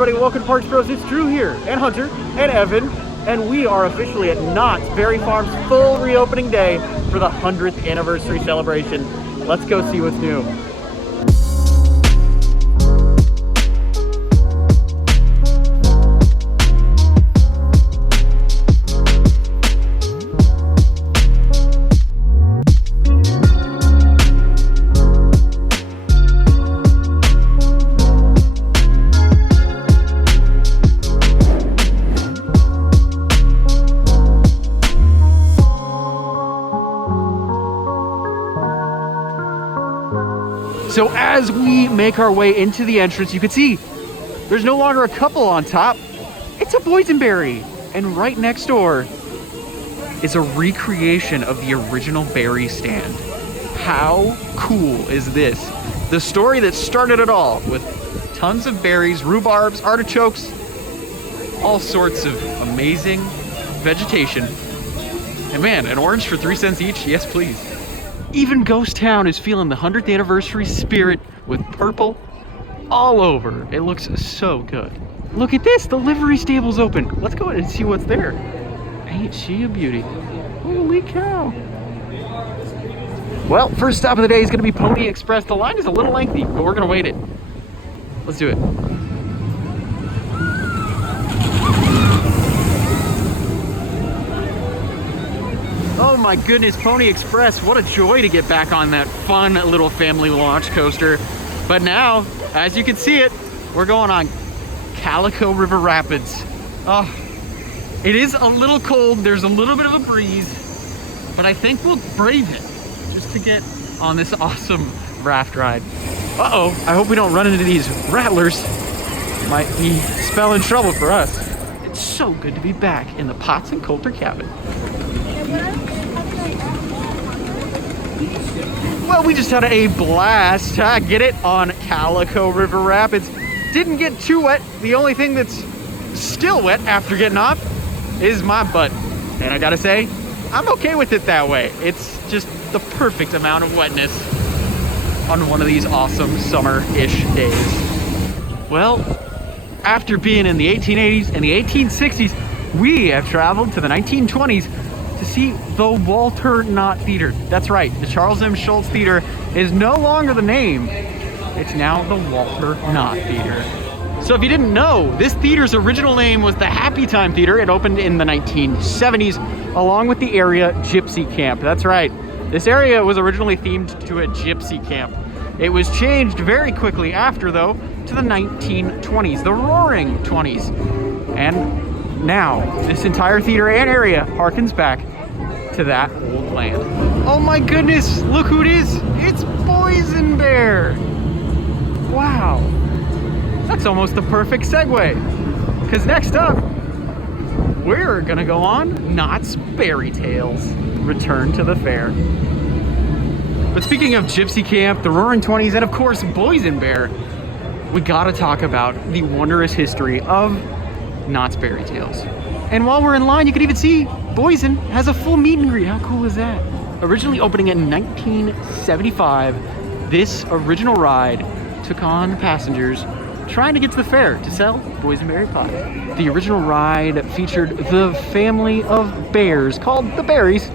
everybody, welcome to Parks Bros. It's Drew here, and Hunter, and Evan, and we are officially at Knott's Berry Farm's full reopening day for the 100th anniversary celebration. Let's go see what's new. So as we make our way into the entrance, you can see there's no longer a couple on top. It's a boysenberry. And right next door is a recreation of the original berry stand. How cool is this? The story that started it all with tons of berries, rhubarbs, artichokes, all sorts of amazing vegetation. And man, an orange for 3 cents each? Yes, please. Even Ghost Town is feeling the 100th anniversary spirit with purple all over. It looks so good. Look at this, the livery stable's open. Let's go ahead and see what's there. Ain't she a beauty? Holy cow. Well, first stop of the day is gonna be Pony Express. The line is a little lengthy, but we're gonna wait it. Let's do it. Oh my goodness, Pony Express, what a joy to get back on that fun little family launch coaster. But now, as you can see it, we're going on Calico River Rapids. Oh, it is a little cold, there's a little bit of a breeze, but I think we'll brave it just to get on this awesome raft ride. Uh-oh, I hope we don't run into these rattlers. Might be spelling trouble for us. It's so good to be back in the Potts and Coulter cabin. Well, we just had a blast, get it, on Calico River Rapids. Didn't get too wet. The only thing that's still wet after getting off is my butt. And I gotta say, I'm okay with it that way. It's just the perfect amount of wetness on one of these awesome summer-ish days. Well, after being in the 1880s and the 1860s, we have traveled to the 1920s to see the Walter Knott Theater. That's right, the Charles M. Schulz Theater is no longer the name. It's now the Walter Knott Theater. So if you didn't know, this theater's original name was the Happy Time Theater. It opened in the 1970s along with the area Gypsy Camp. That's right, this area was originally themed to a gypsy camp. It was changed very quickly after, though, to the 1920s, the Roaring 20s. And now, this entire theater and area harkens back to that old land. Oh my goodness, look who it is. It's Boysenberry. Wow. That's almost the perfect segue. Because next up, we're gonna go on Knott's Berry Tales, Return to the Fair. But speaking of Gypsy Camp, the Roaring 20s, and of course Boysenberry, we gotta talk about the wondrous history of Knott's Berry Tales. And while we're in line, you can even see Boysen has a full meet and greet. How cool is that? Originally opening in 1975, this original ride took on passengers trying to get to the fair to sell boysenberry pie. The original ride featured the family of bears called the Berries,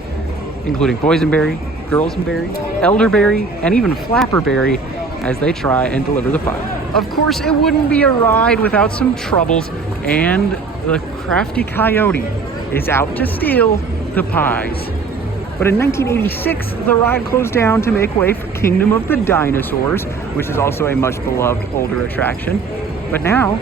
including boysenberry, girlsberry, elderberry, and even flapperberry as they try and deliver the pie. Of course, it wouldn't be a ride without some troubles, and the crafty coyote is out to steal the pies. But in 1986, the ride closed down to make way for Kingdom of the Dinosaurs, which is also a much beloved older attraction. But now,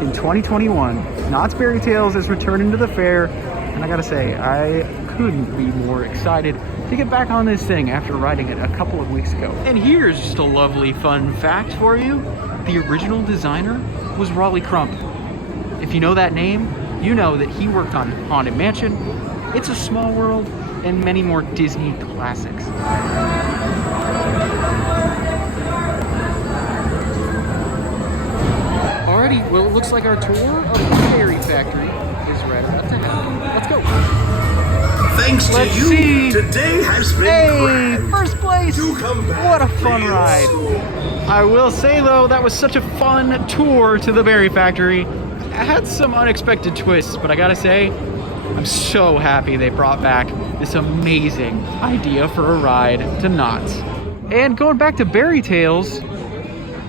in 2021, Knott's Berry Tales is returning to the fair, and I gotta say, I couldn't be more excited to get back on this thing after riding it a couple of weeks ago. And here's just a lovely fun fact for you. The original designer was Raleigh Crump. If you know that name, you know that he worked on Haunted Mansion, It's a Small World, and many more Disney classics. Alrighty, well, it looks like our tour of the Berry Factory is right about to happen. Let's go. Thanks to Let's see. Today has been Hey, grand. first place. Do come back What a fun real ride. soon. I will say though, that was such a fun tour to the Berry Factory. It had some unexpected twists, but I gotta say, I'm so happy they brought back this amazing idea for a ride to Knott. And going back to Berry Tales,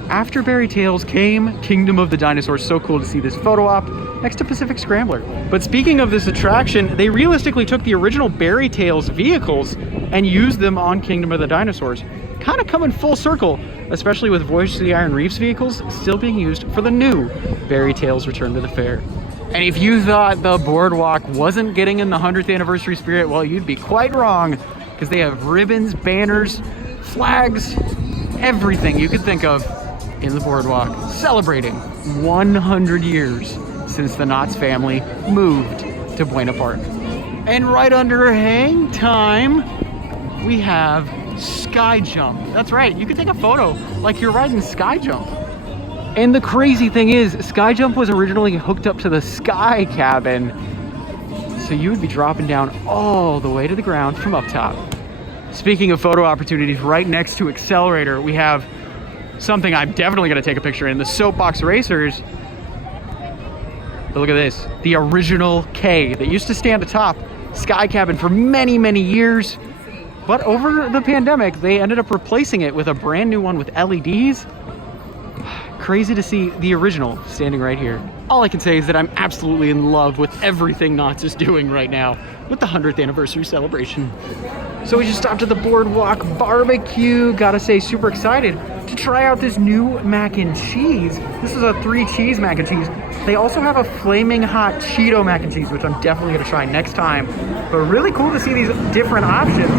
after Berry Tales came Kingdom of the Dinosaurs. So cool to see this photo op next to Pacific Scrambler. But speaking of this attraction, they realistically took the original Berry Tales vehicles and used them on Kingdom of the Dinosaurs. Kind of coming full circle, especially with Voyage to the Iron Reefs vehicles still being used for the new Berry Tales Return to the Fair. And if you thought the boardwalk wasn't getting in the 100th anniversary spirit, well, you'd be quite wrong, because they have ribbons, banners, flags, everything you could think of in the boardwalk, celebrating 100 years since the Knotts family moved to Buena Park. And right under Hang Time, we have Sky Jump. That's right, you can take a photo like you're riding Sky Jump. And the crazy thing is, Sky Jump was originally hooked up to the Sky Cabin, so you would be dropping down all the way to the ground from up top. Speaking of photo opportunities, right next to Accelerator, we have something I'm definitely gonna take a picture in, the Soapbox Racers. But look at this, the original K that used to stand atop Sky Cabin for many, many years. But over the pandemic, they ended up replacing it with a brand new one with LEDs. Crazy to see the original standing right here. All I can say is that I'm absolutely in love with everything Knotts is doing right now with the 100th anniversary celebration. So we just stopped at the Boardwalk Barbecue. Gotta say, super excited to try out this new mac and cheese. This is a 3 cheese mac and cheese. They also have a flaming hot Cheeto mac and cheese, which I'm definitely gonna try next time. But really cool to see these different options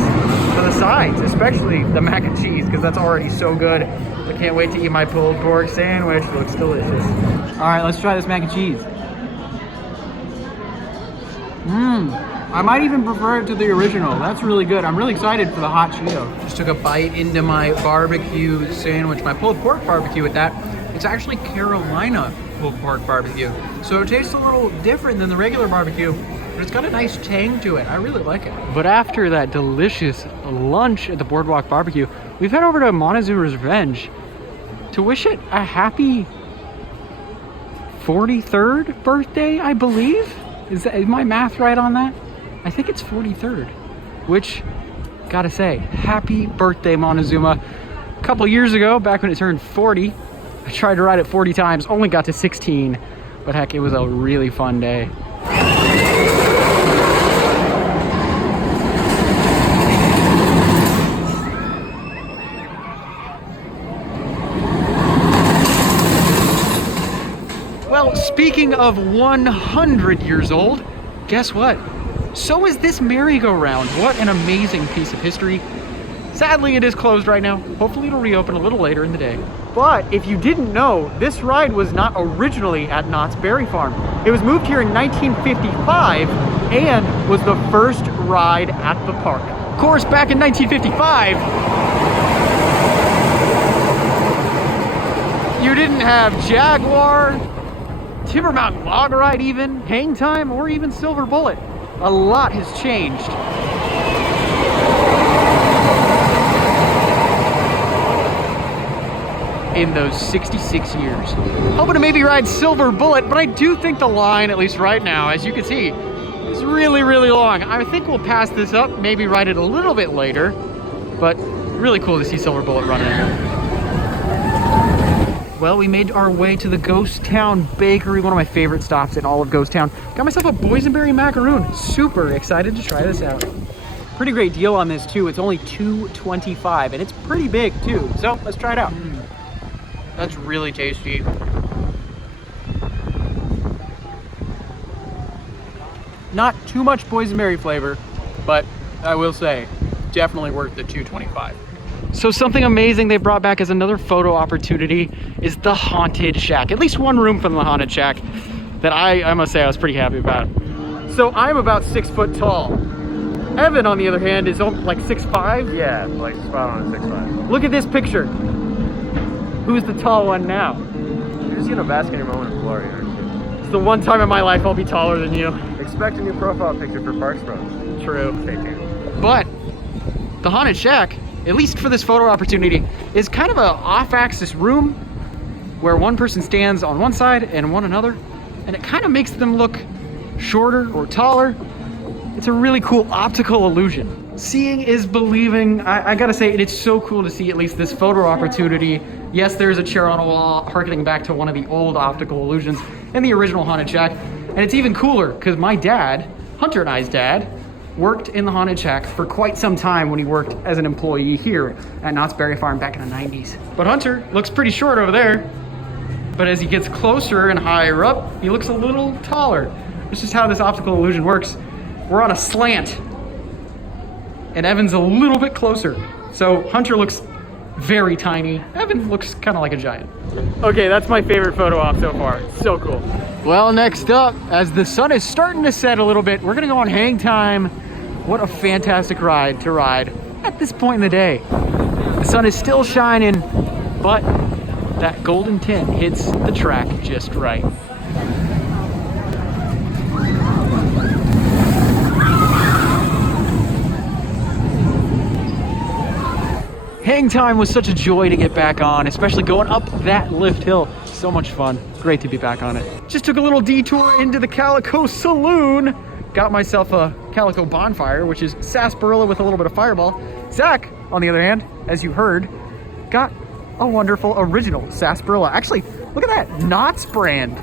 for the sides, especially the mac and cheese, because that's already so good. I can't wait to eat my pulled pork sandwich. It looks delicious. All right, let's try this mac and cheese. I might even prefer it to the original. That's really good. I'm really excited for the hot Cheeto. Just took a bite into my barbecue sandwich, my pulled pork barbecue with that. It's actually Carolina pulled pork barbecue. So it tastes a little different than the regular barbecue, but it's got a nice tang to it. I really like it. But after that delicious lunch at the Boardwalk Barbecue, we've head over to Montezuma's Revenge to wish it a happy 43rd birthday, I believe. Is my math right on that? I think it's 43rd, which, gotta say, happy birthday, Montezuma. A couple years ago, back when it turned 40, I tried to ride it 40 times, only got to 16, but heck, it was a really fun day. Well, speaking of 100 years old, guess what? So is this merry-go-round. What an amazing piece of history. Sadly, it is closed right now. Hopefully it'll reopen a little later in the day. But if you didn't know, this ride was not originally at Knott's Berry Farm. It was moved here in 1955 and was the first ride at the park. Of course, back in 1955, you didn't have Jaguar, Timber Mountain Log Ride even, Hang Time, or even Silver Bullet. A lot has changed. In those 66 years. Hoping to maybe ride Silver Bullet, but I do think the line, at least right now, as you can see, is really, really long. I think we'll pass this up, maybe ride it a little bit later, but really cool to see Silver Bullet running. Well, we made our way to the Ghost Town Bakery, one of my favorite stops in all of Ghost Town. Got myself a boysenberry macaroon. Super excited to try this out. Pretty great deal on this too. It's only $2.25 and it's pretty big too. So let's try it out. That's really tasty. Not too much boysenberry flavor, but I will say, definitely worth the $2.25. So something amazing they brought back as another photo opportunity is the Haunted Shack. At least one room from the Haunted Shack that I must say I was pretty happy about. So I'm about 6 foot tall. Evan, on the other hand, is like 6'5". Yeah, like spot on 6'5". Look at this picture. Who's the tall one now? You're just gonna bask in your moment of glory, aren't you? It's the one time in my life I'll be taller than you. Expect a new profile picture for Parks Bros. True. Stay tuned. But the Haunted Shack, at least for this photo opportunity, is kind of a off-axis room where one person stands on one side and one another, and it kind of makes them look shorter or taller. It's a really cool optical illusion. Seeing is believing. I gotta say, it's so cool to see at least this photo opportunity. Yes, there's a chair on a wall harkening back to one of the old optical illusions in the original Haunted Shack. And it's even cooler because my dad, Hunter and I's dad, worked in the Haunted Shack for quite some time when he worked as an employee here at Knott's Berry Farm back in the 90s. But Hunter looks pretty short over there. But as he gets closer and higher up, he looks a little taller. This is how this optical illusion works. We're on a slant. And Evan's a little bit closer. So Hunter looks very tiny. Evan looks kind of like a giant. Okay, that's my favorite photo op so far. It's so cool. Well, next up, as the sun is starting to set a little bit, we're gonna go on HangTime. What a fantastic ride to ride at this point in the day. The sun is still shining, but that golden tint hits the track just right. HangTime was such a joy to get back on, especially going up that lift hill. So much fun. Great to be back on it. Just took a little detour into the Calico Saloon. Got myself a Calico Bonfire, which is sarsaparilla with a little bit of fireball. Zach, on the other hand, as you heard, got a wonderful original sarsaparilla. Actually, look at that, Knott's brand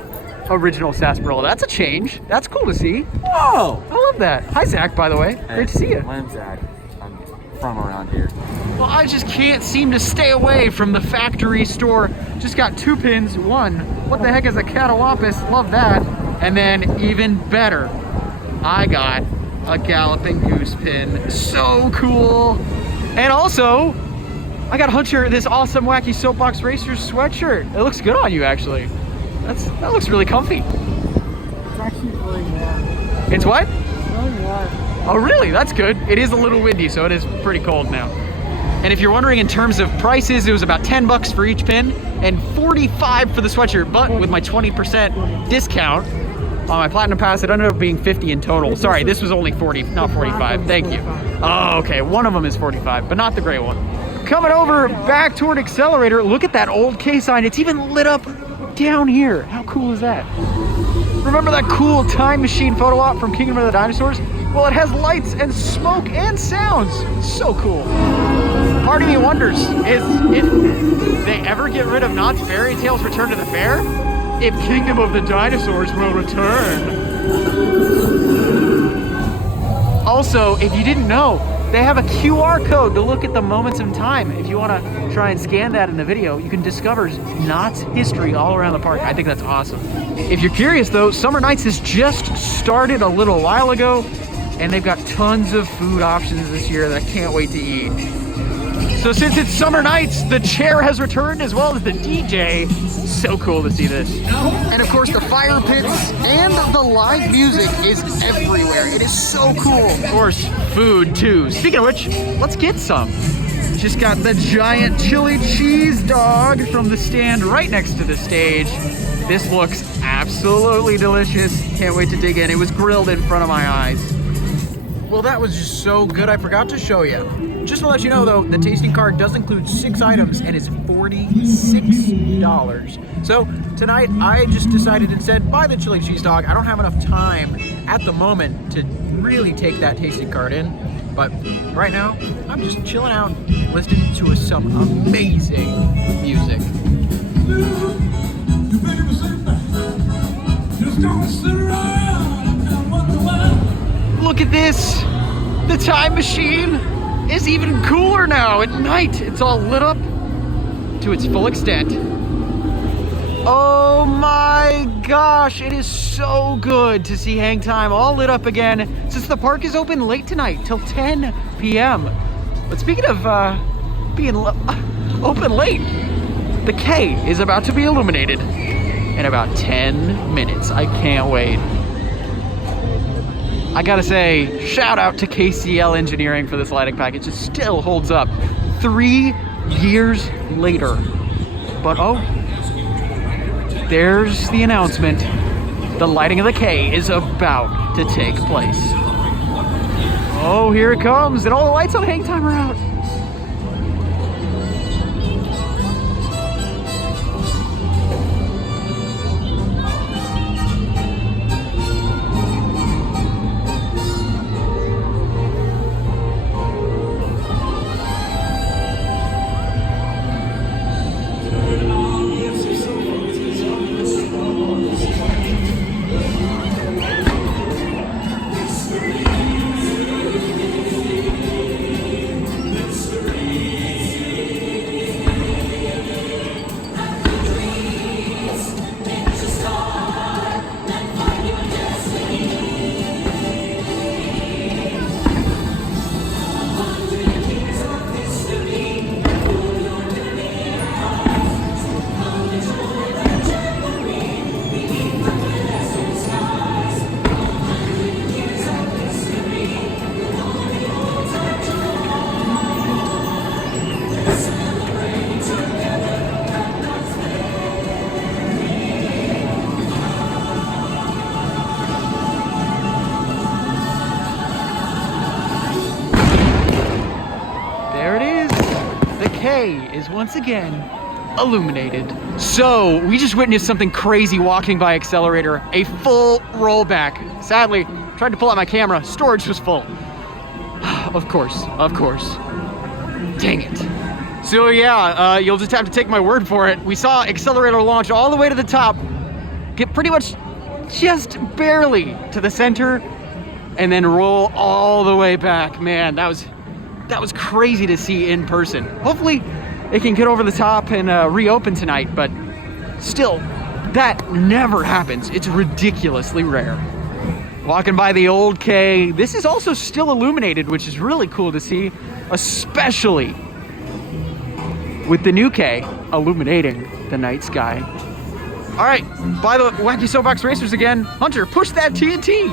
original sarsaparilla. That's a change. That's cool to see. Oh, I love that. Hi, Zach, by the way. Hey, great to see you. My name's Zach. I'm from around here. Well, I just can't seem to stay away from the factory store. Just got 2 pins. One, what the heck is a catawampus? Love that. And then even better, I got a galloping goose pin. So cool. And also, I got Hunter this awesome Wacky Soapbox Racers sweatshirt. It looks good on you, actually. That looks really comfy. It's actually really warm. It's what? It's really warm. Oh, really? That's good. It is a little windy, so it is pretty cold now. And if you're wondering in terms of prices, it was about 10 bucks for each pin and 45 for the sweatshirt. But with my 20% discount on my Platinum Pass, it ended up being 50 in total. Sorry, this was only 40, not 45. Thank you. Oh, okay. One of them is 45, but not the gray one. Coming over back toward Accelerator, look at that old K sign. It's even lit up down here. How cool is that? Remember that cool time machine photo op from Kingdom of the Dinosaurs? Well, it has lights and smoke and sounds. So cool. Part of me wonders is if they ever get rid of Knott's Fairy Tales Return to the Fair, if Kingdom of the Dinosaurs will return. Also, if you didn't know, they have a QR code to look at the moments in time. If you want to try and scan that in the video, you can discover Knott's history all around the park. I think that's awesome. If you're curious though, Summer Nights has just started a little while ago, and they've got tons of food options this year that I can't wait to eat. So since it's Summer Nights, the chair has returned as well as the DJ. So cool to see this. And of course the fire pits and the live music is everywhere. It is so cool. Of course, food too. Speaking of which, let's get some. Just got the giant chili cheese dog from the stand right next to the stage. This looks absolutely delicious. Can't wait to dig in. It was grilled in front of my eyes. Well, that was just so good, I forgot to show you. Just to let you know though, the tasting card does include 6 items and is $46. So tonight I just decided instead, buy the chili cheese dog. I don't have enough time at the moment to really take that tasting card in. But right now, I'm just chilling out, listening to some amazing music. Look at this! The time machine is even cooler now at night. It's all lit up to its full extent. Oh my gosh, it is so good to see HangTime all lit up again since the park is open late tonight till 10 p.m. But speaking of being open late, the K is about to be illuminated in about 10 minutes. I can't wait. I gotta say, shout out to KCL Engineering for this lighting package. It still holds up 3 years later. But oh, there's the announcement. The lighting of the K is about to take place. Oh, here it comes, and all the lights on HangTime are out. Is once again illuminated. So we just witnessed something crazy walking by Accelerator, a full rollback. Sadly, tried to pull out my camera, storage was full. Of course. Dang it. So yeah, you'll just have to take my word for it. We saw Accelerator launch all the way to the top, get pretty much just barely to the center, and then roll all the way back. Man, that was crazy to see in person. Hopefully it can get over the top and reopen tonight, but still, that never happens. It's ridiculously rare. Walking by the old K, this is also still illuminated, which is really cool to see, especially with the new K illuminating the night sky. All right, by the Wacky Soapbox Racers again. Hunter, push that TNT.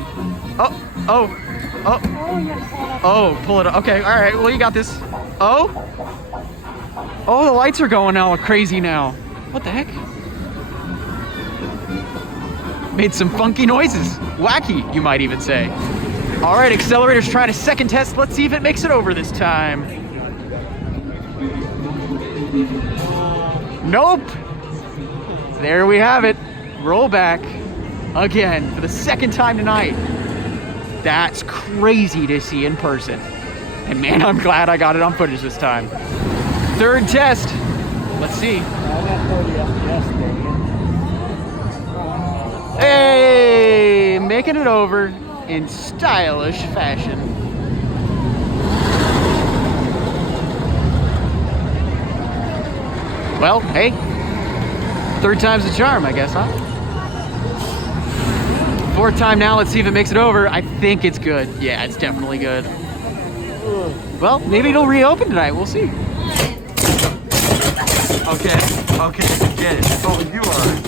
Oh, pull it up. Okay, all right, well, you got this. Oh, the lights are going all crazy now. What the heck? Made some funky noises. Wacky, you might even say. All right, Accelerator's trying a second test. Let's see if it makes it over this time. Nope. There we have it. Roll back again for the second time tonight. That's crazy to see in person. And man, I'm glad I got it on footage this time. Third test. Let's see. Hey, making it over in stylish fashion. Well, hey, third time's the charm, I guess, huh? Fourth time now, let's see if it makes it over. I think it's good. Yeah, it's definitely good. Well, maybe it'll reopen tonight, we'll see. Okay, get it. Oh,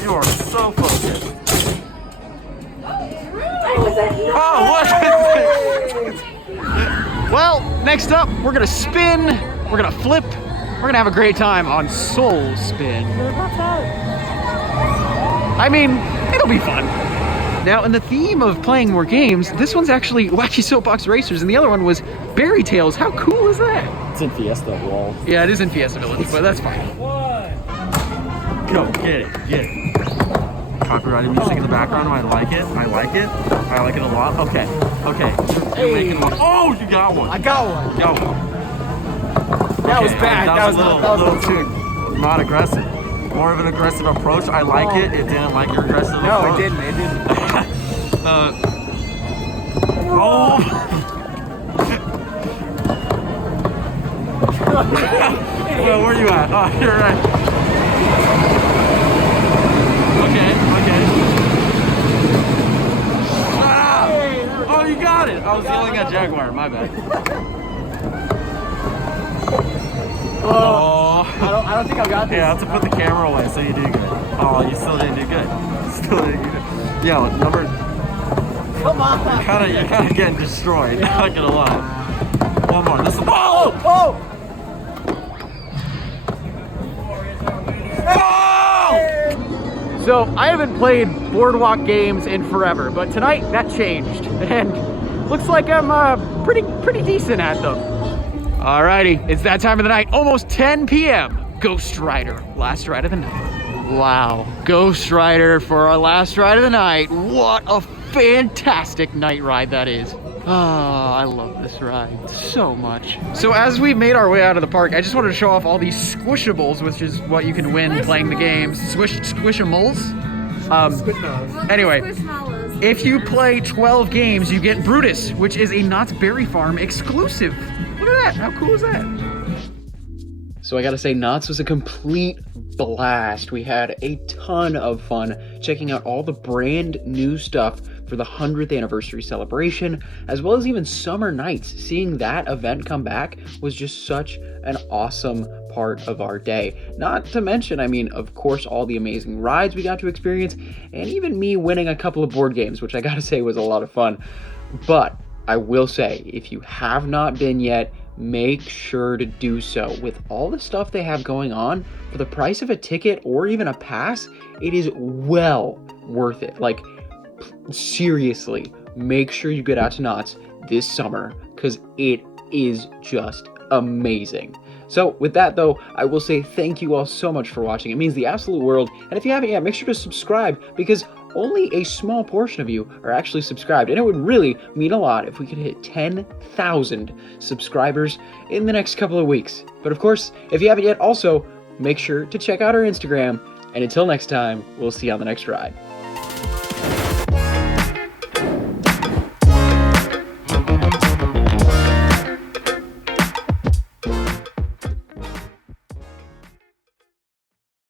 you are so focused. Oh, what? Well, next up, we're gonna spin, we're gonna flip, we're gonna have a great time on Soul Spin. I mean, it'll be fun. Now, in the theme of playing more games, this one's actually Wacky Soapbox Racers, and the other one was Berry Tales. How cool is that? It's in Fiesta Wall. Yeah, it is in Fiesta Village, but that's fine. Go, get it. Copyrighted music in the background. I like it a lot. Okay. Hey. Oh, you got one. I got one. That was bad. That was a little too not aggressive. More of an aggressive approach. I like it. It didn't like your aggressive approach. No, it didn't. Oh. Well, where are you at? Oh, you're right. Okay. Ah! Oh, you got it. I was yelling at Jaguar. My bad. Oh. I don't think I got this. Yeah, I have to put the camera away so you do good. Oh, you still didn't do good. Yeah, number. Come on. You're kind of getting destroyed. Yeah. Not gonna lie. One more. This is. Oh! Oh! So I haven't played boardwalk games in forever, but tonight that changed, and looks like I'm pretty decent at them. Alrighty, it's that time of the night, almost 10 p.m. GhostRider, last ride of the night. Wow, GhostRider for our last ride of the night. What a fantastic night ride that is. Ah, I love this ride so much. So as we made our way out of the park, I just wanted to show off all these squishables, which is what you can win playing the games. Squishamals? Anyway, if you play 12 games, you get Brutus, which is a Knott's Berry Farm exclusive. Look at that, how cool is that? So I gotta say, Knott's was a complete blast. We had a ton of fun checking out all the brand new stuff for the 100th anniversary celebration, as well as even summer nights. Seeing that event come back was just such an awesome part of our day. Not to mention, I mean, of course, all the amazing rides we got to experience, and even me winning a couple of board games, which I gotta say was a lot of fun. But I will say, if you have not been yet, make sure to do so. With all the stuff they have going on, for the price of a ticket or even a pass, it is well worth it. Like, seriously, make sure you get out to Knott's this summer, because it is just amazing. So with that though, I will say thank you all so much for watching. It means the absolute world. And if you haven't yet, make sure to subscribe, because only a small portion of you are actually subscribed, and it would really mean a lot if we could hit 10,000 subscribers in the next couple of weeks. But of course, if you haven't yet, also make sure to check out our Instagram, and until next time, we'll see you on the next ride.